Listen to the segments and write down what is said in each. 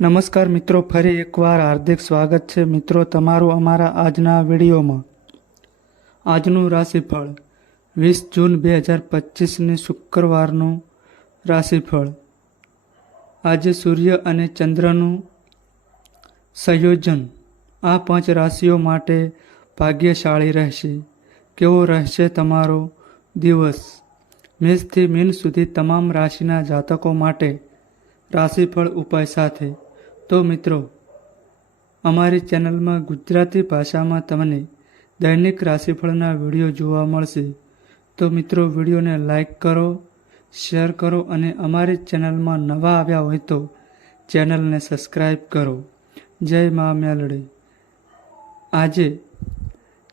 નમસ્કાર મિત્રો, ફરી એકવાર હાર્દિક સ્વાગત છે મિત્રો તમારું અમારા આજના વિડીયોમાં। આજનું રાશિફળ 20 જૂન 2025ને શુક્રવારનું રાશિફળ। આજે સૂર્ય અને ચંદ્રનું સંયોજન આ 5 રાશિઓ માટે ભાગ્યશાળી રહેશે। કેવો રહેશે તમારો દિવસ? મેષથી મીન સુધી તમામ રાશિના જાતકો માટે રાશિફળ ઉપાય સાથે। તો મિત્રો, અમારી ચેનલમાં ગુજરાતી ભાષામાં તમને દૈનિક રાશિફળના વિડીયો જોવા મળશે। તો મિત્રો, વિડીયોને લાઈક કરો, શેર કરો અને અમારી ચેનલમાં નવા આવ્યા હોય તો ચેનલને સબસ્ક્રાઈબ કરો। જય મા મેલડી। આજે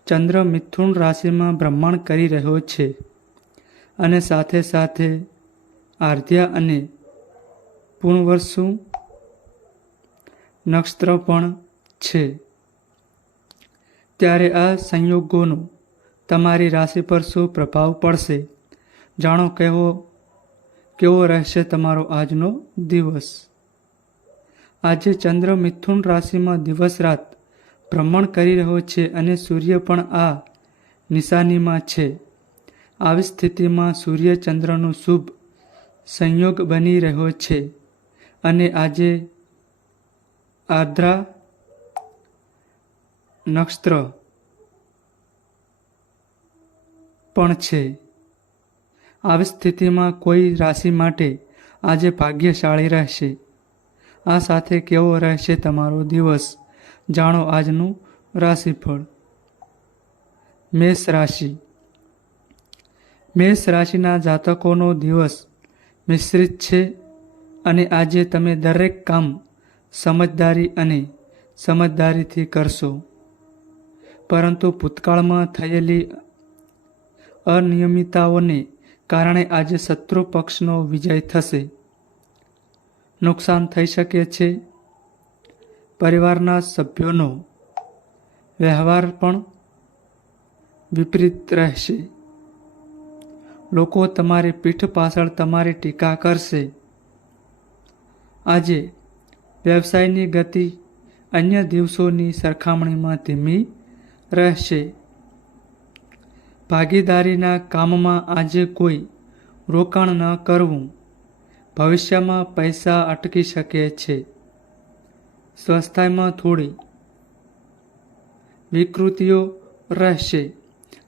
ચંદ્ર મિથુન રાશિમાં ભ્રમણ કરી રહ્યો છે અને સાથે સાથે આર્ધ્યા અને પૂર્ણવસુ નક્ષત્ર પણ છે। ત્યારે આ સંયોગોનો તમારી રાશિ પર શું પ્રભાવ પડશે? જાણો કેવો રહેશે તમારો આજનો દિવસ। આજે ચંદ્ર મિથુન રાશિમાં દિવસ રાત ભ્રમણ કરી રહ્યો છે અને સૂર્ય પણ આ નિશાનીમાં છે। આવી સ્થિતિમાં સૂર્ય ચંદ્રનો શુભ સંયોગ બની રહ્યો છે અને આજે આર્દ્રા નક્ષત્ર પણ છે। આવી સ્થિતિમાં કોઈ રાશિ માટે આજે ભાગ્યશાળી રહેશે। આ સાથે કેવો રહેશે તમારો દિવસ? જાણો આજનું રાશિફળ। મેષ રાશિ। મેષ રાશિના જાતકોનો દિવસ મિશ્રિત છે અને આજે તમે દરેક કામ સમજદારીથી કરશો, પરંતુ ભૂતકાળમાં થયેલી અનિયમિતતાઓને કારણે આજે શત્રુ પક્ષનો વિજય થશે। નુકસાન થઈ શકે છે। પરિવારના સભ્યોનો વ્યવહાર પણ વિપરીત રહેશે। લોકો તમારી પીઠ પાછળ તમારી ટીકા કરશે। આજે વ્યવસાયની ગતિ અન્ય દિવસોની સરખામણીમાં ધીમી રહેશે। ભાગીદારીના કામમાં આજે કોઈ રોકાણ ન કરવું, ભવિષ્યમાં પૈસા અટકી શકે છે। સ્વાસ્થ્યમાં થોડી વિકૃતિઓ રહેશે।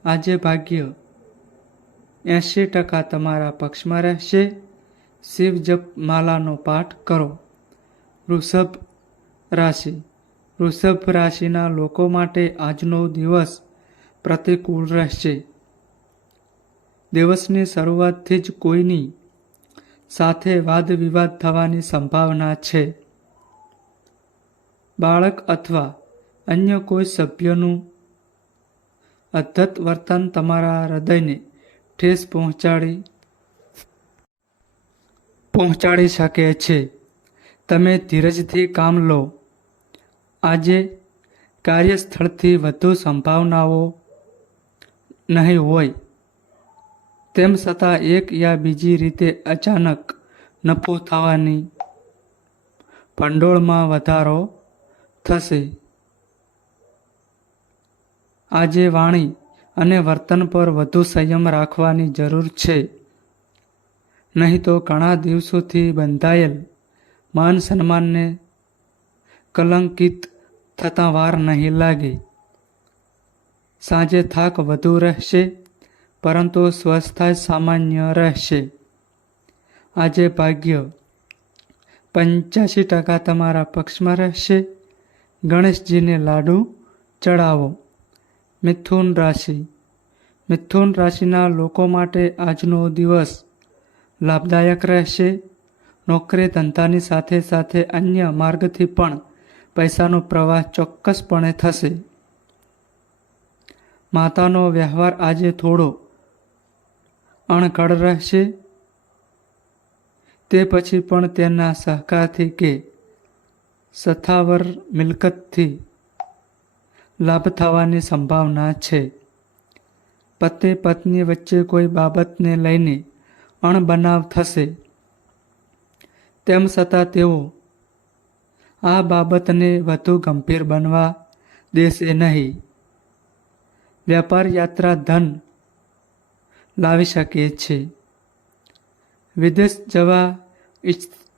આજે ભાગ્ય 80% તમારા પક્ષમાં રહેશે। શિવ જપ માલાનો પાઠ કરો। વૃષભ રાશિ। વૃષભ રાશિના લોકો માટે આજનો દિવસ પ્રતિકૂળ રહેશે। દિવસની શરૂઆતથી જ કોઈની સાથે વાદ વિવાદ થવાની સંભાવના છે। બાળક અથવા અન્ય કોઈ સભ્યનું અદ્ધત વર્તન તમારા હૃદયને ઠેસ પહોંચાડી શકે છે। તમે ધીરજથી કામ લો। આજે કાર્યસ્થળથી વધુ સંભાવનાઓ નહીં હોય, તેમ છતાં એક યા બીજી રીતે અચાનક નફો થવાની ભંડોળમાં વધારો થશે। આજે વાણી અને વર્તન પર વધુ સંયમ રાખવાની જરૂર છે, નહીં તો ઘણા દિવસોથી બંધાયેલ માન સન્માનને કલંકિત થતાં વાર નહીં લાગે। સાંજે થાક વધુ રહેશે, પરંતુ સ્વાસ્થ્ય સામાન્ય રહેશે। આજે ભાગ્ય 85% તમારા પક્ષમાં રહેશે। ગણેશજીને લાડુ ચડાવો। મિથુન રાશિ। મિથુન રાશિના લોકો માટે આજનો દિવસ લાભદાયક રહેશે। નોકરી ધંધાની સાથે સાથે અન્ય માર્ગથી પણ પૈસાનો પ્રવાહ ચોક્કસપણે થશે। માતાનો વ્યવહાર આજે થોડો અણઘડ રહેશે। તે પછી પણ તેના સહકારથી કે સ્થાવર મિલકતથી લાભ થવાની સંભાવના છે। પતિ પત્ની વચ્ચે કોઈ બાબતને લઈને અણબનાવ થશે। તેમ છતાં તેઓ આ બાબતને વધુ ગંભીર બનવા દેશે નહીં. વ્યાપાર યાત્રા ધન લાવી શકે છે. વિદેશ જવા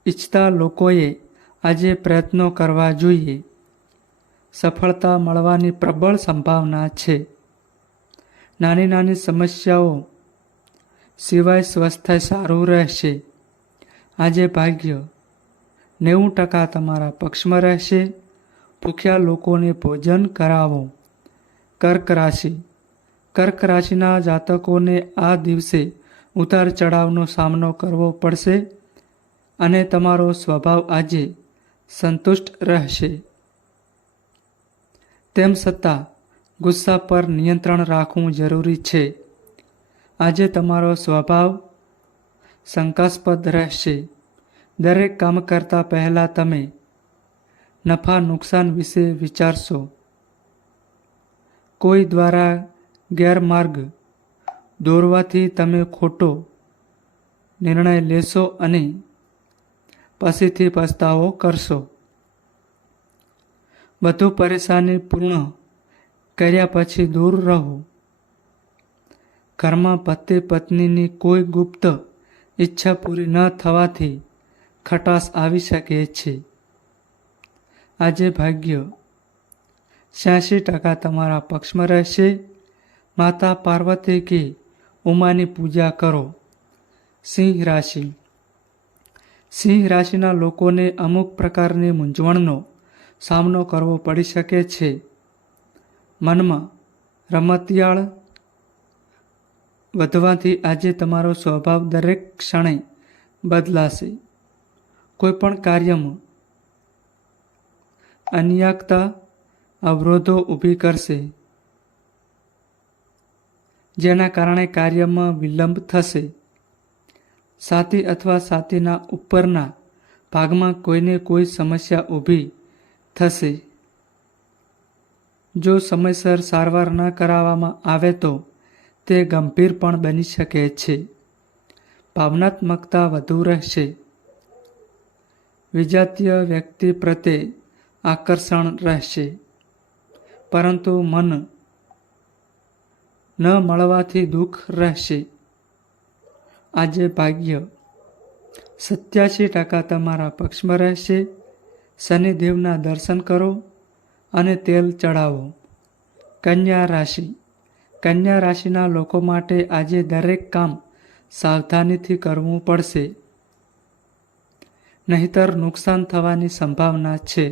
ઈચ્છતા લોકોએ આજે પ્રયત્નો કરવા જોઈએ. સફળતા મળવાની પ્રબળ સંભાવના છે. નાની નાની સમસ્યાઓ સિવાય સ્વાસ્થ્ય સારું રહેશે. આજે ભાગ્ય 90% તમારા પક્ષમાં રહેશે. ભૂખ્યા લોકોને ભોજન કરાવો. કર્ક રાશિ. કર્ક રાશિના જાતકોને આ દિવસે ઉતાર ચઢાવનો સામનો કરવો પડશે અને તમારો સ્વભાવ આજે સંતુષ્ટ રહેશે. તેમ છતાં ગુસ્સા પર નિયંત્રણ રાખવું જરૂરી છે. આજે તમારો સ્વભાવ શંકાસ્પદ રહેશે. દરેક કામ કરતા પહેલા તમે નફા નુકસાન વિશે વિચારશો. કોઈ દ્વારા ગેરમાર્ગ દોરવાથી તમે ખોટો નિર્ણય લેશો અને પછીથી પસ્તાવો કરશો. વધુ પરેશાની પૂર્ણ કર્યા પછી દૂર રહો. ઘરમાં પતિ પત્નીની કોઈ ગુપ્ત ઈચ્છા પૂરી ન થવાથી ખટાશ આવી શકે છે. આજે ભાગ્ય 86% તમારા પક્ષમાં રહેશે. માતા પાર્વતી કે ઉમાની પૂજા કરો. સિંહ રાશિ. સિંહ રાશિના લોકોને અમુક પ્રકારની મૂંઝવણનો સામનો કરવો પડી શકે છે. મનમાં રમતિયાળ વધવાથી આજે તમારો સ્વભાવ દરેક ક્ષણે બદલાશે. કોઈ પણ કાર્યમાં અનિયમિતતા અવરોધો ઊભી કરશે, જેના કારણે કાર્યમાં વિલંબ થશે. સાથી અથવા સાથીના ઉપરના ભાગમાં કોઈને કોઈ સમસ્યા ઊભી થશે. જો સમયસર સારવાર ન કરાવવામાં આવે તો તે ગંભીર પણ બની શકે છે. ભાવનાત્મકતા વધુ રહેશે. વિજાતીય વ્યક્તિ પ્રત્યે આકર્ષણ રહેશે, પરંતુ મન ન મળવાથી દુઃખ રહેશે. આજે ભાગ્ય 87% તમારા પક્ષમાં રહેશે. શનિદેવના દર્શન કરો અને તેલ ચડાવો. કન્યા રાશિ. કન્યા રાશિના લોકો માટે આજે દરેક કામ સાવધાનીથી કરવું પડશે, નહીંતર નુકસાન થવાની સંભાવના છે.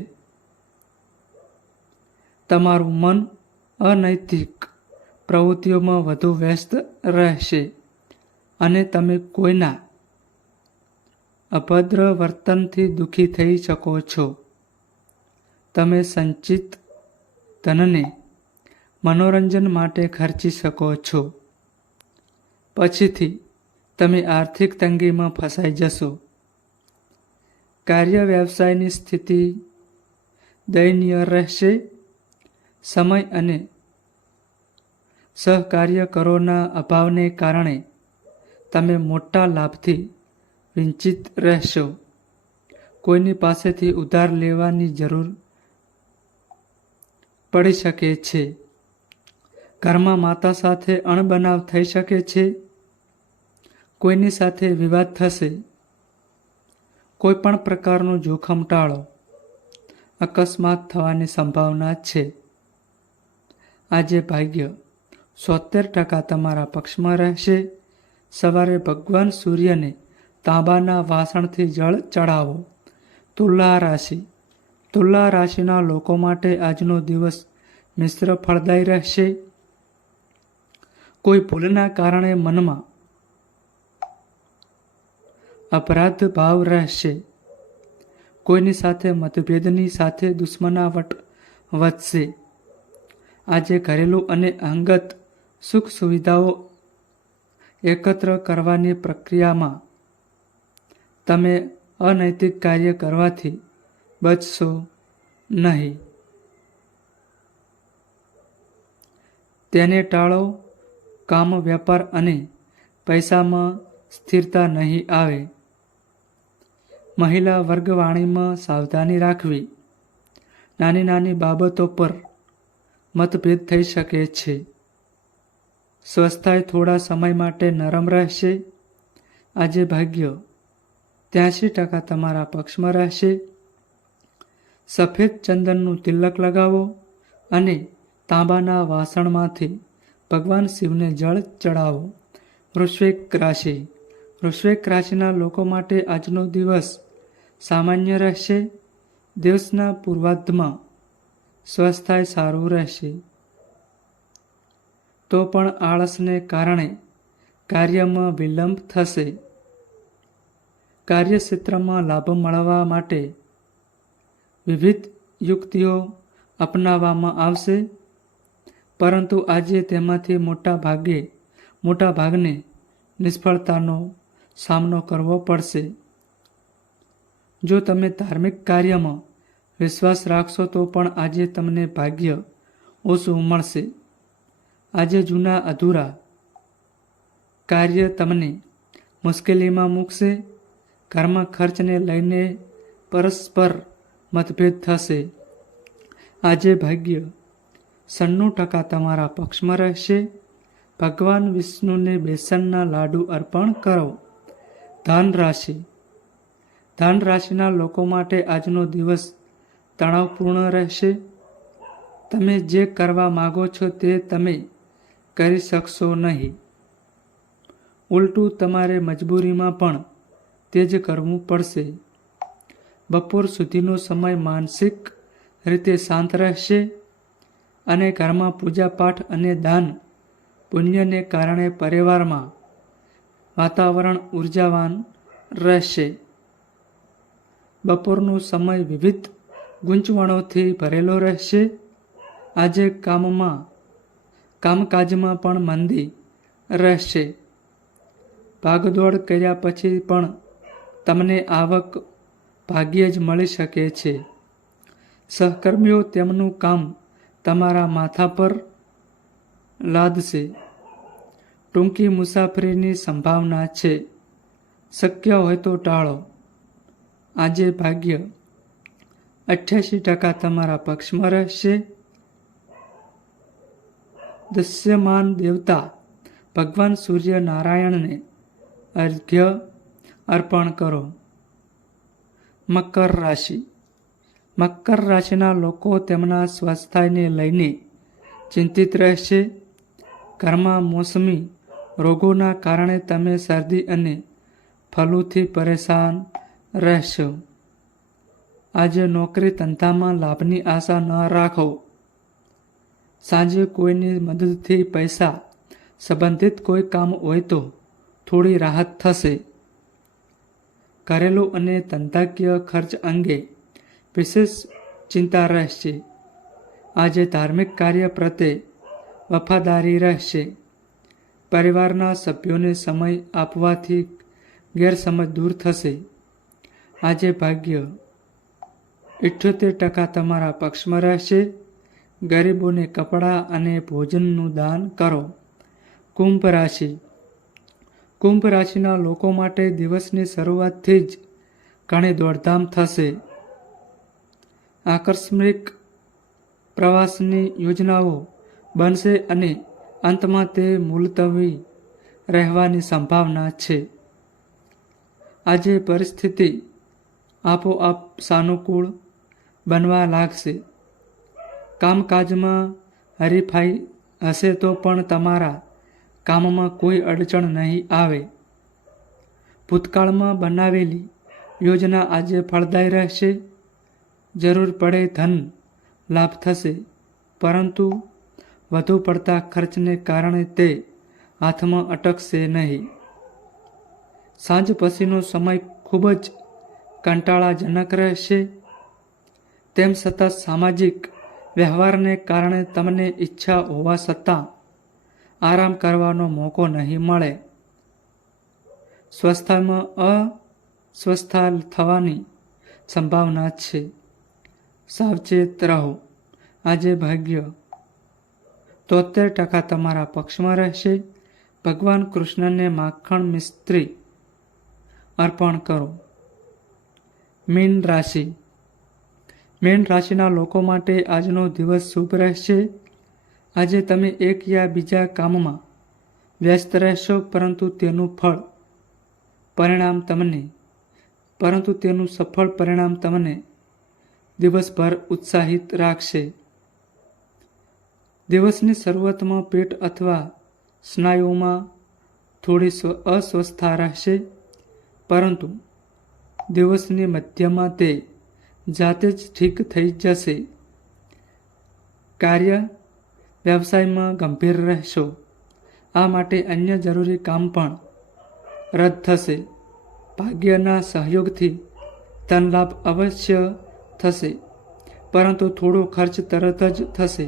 તમારું મન અનૈતિક પ્રવૃત્તિઓમાં વધુ વ્યસ્ત રહેશે અને તમે કોઈના અભદ્ર વર્તનથી દુઃખી થઈ શકો છો. તમે સંચિત ધનને મનોરંજન માટે ખર્ચી શકો છો. પછીથી તમે આર્થિક તંગીમાં ફસાઈ જશો. કાર્ય વ્યવસાયની સ્થિતિ દયનીય રહેશે. સમય અને સહકાર્યકરોના અભાવને કારણે તમે મોટા લાભથી વંચિત રહેશો. કોઈની પાસેથી ઉધાર લેવાની જરૂર પડી શકે છે. ઘરમાં માતા સાથે અણબનાવ થઈ શકે છે. કોઈની સાથે વિવાદ થશે. કોઈ પણ પ્રકારનું જોખમ ટાળો. અકસ્માત થવાની સંભાવના છે. આજે ભાગ્ય 70% તમારા પક્ષમાં રહેશે. સવારે ભગવાન સૂર્યને તાંબાના વાસણથી જળ ચડાવો. તુલા રાશિ. તુલા રાશિના લોકો માટે આજનો દિવસ મિશ્ર ફળદાયી રહેશે. કોઈ ભૂલના કારણે મનમાં અપરાધ ભાવ રહેશે. કોઈની સાથે મતભેદની સાથે દુશ્મનાવટ વધશે. આજે ઘરેલું અને અંગત સુખ સુવિધાઓ એકત્ર કરવાની પ્રક્રિયામાં તમે અનૈતિક કાર્ય કરવાથી બચશો નહીં. તેને ટાળો. કામ, વેપાર અને પૈસામાં સ્થિરતા નહીં આવે. મહિલા વર્ગ વાણીમાં સાવધાની રાખવી. નાની નાની બાબતો પર મતભેદ થઈ શકે છે. સ્વસ્થતા થોડા સમય માટે નરમ રહેશે. આજે ભાગ્ય 83% તમારા પક્ષમાં રહેશે. સફેદ ચંદનનું તિલક લગાવો અને તાંબાના વાસણમાંથી ભગવાન શિવને જળ ચડાવો. વૃશ્ચિક રાશિ. વૃશ્ચિક રાશિના લોકો માટે આજનો દિવસ સામાન્ય રહેશે. દિવસના પૂર્વાર્ધમાં સ્વસ્થતા સારું રહેશે. તો પણ આળસને કારણે કાર્યમાં વિલંબ થશે. કાર્યક્ષેત્રમાં લાભ મળવા માટે વિવિધ યુક્તિઓ અપનાવવામાં આવશે, પરંતુ આજે તેમાંથી મોટા ભાગને નિષ્ફળતાનો સામનો કરવો પડશે. જો તમે ધાર્મિક કાર્યમાં વિશ્વાસ રાખશો તો પણ આજે તમને ભાગ્ય ઓછું મળશે. આજે જૂના અધૂરા કાર્ય તમને મુશ્કેલીમાં મૂકશે. ઘરમાં ખર્ચને લઈને પરસ્પર મતભેદ થશે. આજે ભાગ્ય 96% તમારા પક્ષમાં રહેશે. ભગવાન વિષ્ણુને બેસનના લાડુ અર્પણ કરો. ધન રાશિ. ધન રાશિના લોકો માટે આજનો દિવસ તણાવપૂર્ણ રહેશે. તમે જે કરવા માગો છો તે તમે કરી શકશો નહીં. ઉલટું તમારે મજબૂરીમાં પણ તે જ કરવું પડશે. બપોર સુધીનો સમય માનસિક રીતે શાંત રહેશે અને ઘરમાં પૂજાપાઠ અને દાન પુણ્યને કારણે પરિવારમાં વાતાવરણ ઉર્જાવાન રહેશે. બપોરનો સમય વિવિધ ગૂંચવણોથી ભરેલો રહેશે. આજે કામકાજમાં પણ મંદી રહેશે. ભાગદોડ કર્યા પછી પણ તમને આવક ભાગ્યે જ મળી શકે છે. સહકર્મીઓ તેમનું કામ તમારા માથા પર લાદશે. ટૂંકી મુસાફરીની સંભાવના છે. શક્ય હોય તો ટાળો. આજે ભાગ્ય 88% તમારા પક્ષમાં રહેશે. દસ્યમાન દેવતા ભગવાન સૂર્ય નારાયણને અર્ઘ્ય અર્પણ કરો. મકર રાશિ. મકર રાશિના લોકો તેમના સ્વાસ્થ્યને લઈને ચિંતિત રહેશે. ઘરમાં મોસમી રોગોના કારણે તમે શરદી અને ફલૂથી પરેશાન રહેશો. આજે નોકરી ધંધામાં લાભની આશા ન રાખો. સાંજે કોઈની મદદથી પૈસા સંબંધિત કોઈ કામ હોય તો થોડી રાહત થશે. ઘરેલું અને ધંધાકીય ખર્ચ અંગે વિશેષ ચિંતા રહેશે. આજે ધાર્મિક કાર્ય પ્રત્યે વફાદારી રહેશે. પરિવારના સભ્યોને સમય આપવાથી ગેરસમજ દૂર થશે. આજે ભાગ્ય 78% તમારા પક્ષમાં રહેશે. ગરીબોને કપડાં અને ભોજનનું દાન કરો. કુંભ રાશિ. કુંભ રાશિના લોકો માટે દિવસની શરૂઆતથી જ ઘણી દોડધામ થશે. આકસ્મિક પ્રવાસની યોજનાઓ બનશે અને અંતમાં તે મુલતવી રહેવાની સંભાવના છે. આજે પરિસ્થિતિ આપોઆપ સાનુકૂળ બનવા લાગશે. કામકાજમાં હરીફાઈ હશે તો પણ તમારા કામમાં કોઈ અડચણ નહીં આવે. ભૂતકાળમાં બનાવેલી યોજના આજે ફળદાયી રહેશે. જરૂર પડે ધન લાભ થશે, પરંતુ વધુ પડતા ખર્ચને કારણે તે હાથમાં અટકશે નહીં. સાંજ પછીનો સમય ખૂબ જ કંટાળાજનક રહેશે. તેમ છતાં સામાજિક વ્યવહારને કારણે તમને ઈચ્છા હોવા છતાં આરામ કરવાનો મોકો નહીં મળે. સ્વાસ્થ્યમાં અસ્વસ્થતા થવાની સંભાવના છે. સાવચેત રહો. આજે ભાગ્ય 73% તમારા પક્ષમાં રહેશે. ભગવાન કૃષ્ણને માખણ મિશ્રી અર્પણ કરો. મીન રાશિ. મીન રાશિના લોકો માટે આજનો દિવસ શુભ રહેશે. આજે તમે એક યા બીજા કામમાં વ્યસ્ત રહેશો, પરંતુ તેનું સફળ પરિણામ તમને દિવસભર ઉત્સાહિત રાખશે. દિવસની શરૂઆતમાં પેટ અથવા સ્નાયુઓમાં થોડી અસ્વસ્થતા રહેશે, પરંતુ દિવસની મધ્યમાં તે જાતે જ ઠીક થઈ જશે. કાર્ય વ્યવસાયમાં ગંભીર રહેશો. આ માટે અન્ય જરૂરી કામ પણ રદ થશે. ભાગ્યના સહયોગથી ધનલાભ અવશ્ય થશે, પરંતુ થોડો ખર્ચ તરત જ થશે.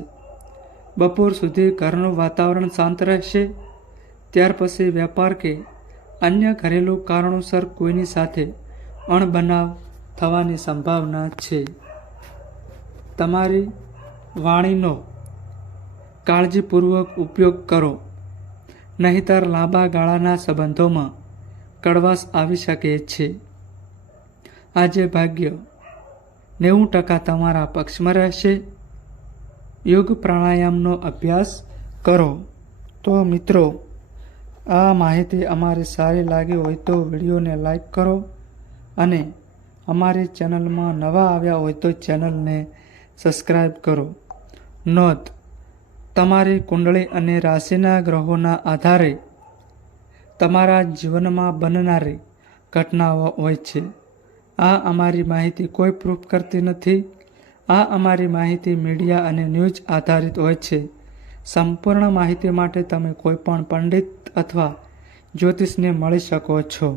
બપોર સુધી ઘરનું વાતાવરણ શાંત રહેશે. ત્યાર પછી વેપાર કે અન્ય ઘરેલું કારણોસર કોઈની સાથે અણબનાવ થવાની સંભાવના છે. તમારી વાણીનો કાળજીપૂર્વક ઉપયોગ કરો, નહીંતર લાંબા ગાળાના સંબંધોમાં કડવાશ આવી શકે છે. આજે ભાગ્ય 90% તમારા પક્ષમાં રહેશે. યોગ પ્રાણાયામનો અભ્યાસ કરો. તો મિત્રો, આ માહિતી અમારી સારી લાગી હોય તો વિડીયોને લાઈક કરો અને અમારી ચેનલમાં નવા આવ્યા હોય તો ચેનલને સબસ્ક્રાઈબ કરો. નોંધ: તમારી કુંડળી અને રાશિના ગ્રહોના આધારે તમારા જીવનમાં બનનારી ઘટનાઓ હોય છે. આ અમારી માહિતી કોઈ પ્રૂફ કરતી નથી. આ અમારી માહિતી મીડિયા અને ન્યૂઝ આધારિત હોય છે. સંપૂર્ણ માહિતી માટે તમે કોઈ પણ પંડિત અથવા જ્યોતિષને મળી શકો છો.